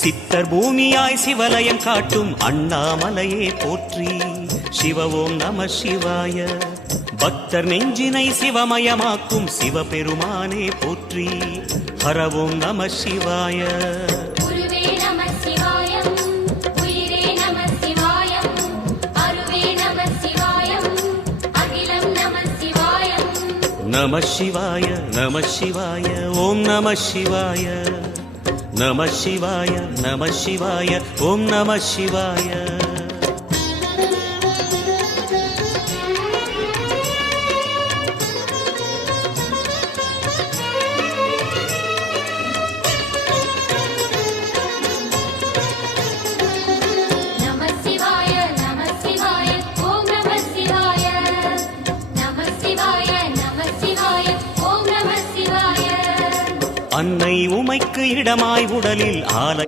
சித்தர் பூமியாய் சிவலயம் காட்டும் அண்ணாமலையே போற்றி. சிவ ஓம் நம சிவாய. பக்தர் நெஞ்சினை சிவமயமாக்கும் சிவபெருமானே போற்றி. ஹர ஓம் நம சிவாய. நம சிவாய நம சிவாய ஓம் நம சிவாய. நம சிவாய நம சிவாய ஓம் நம சிவாய. அன்னை உமைக்கு இடமாய் உடலில் ஆலை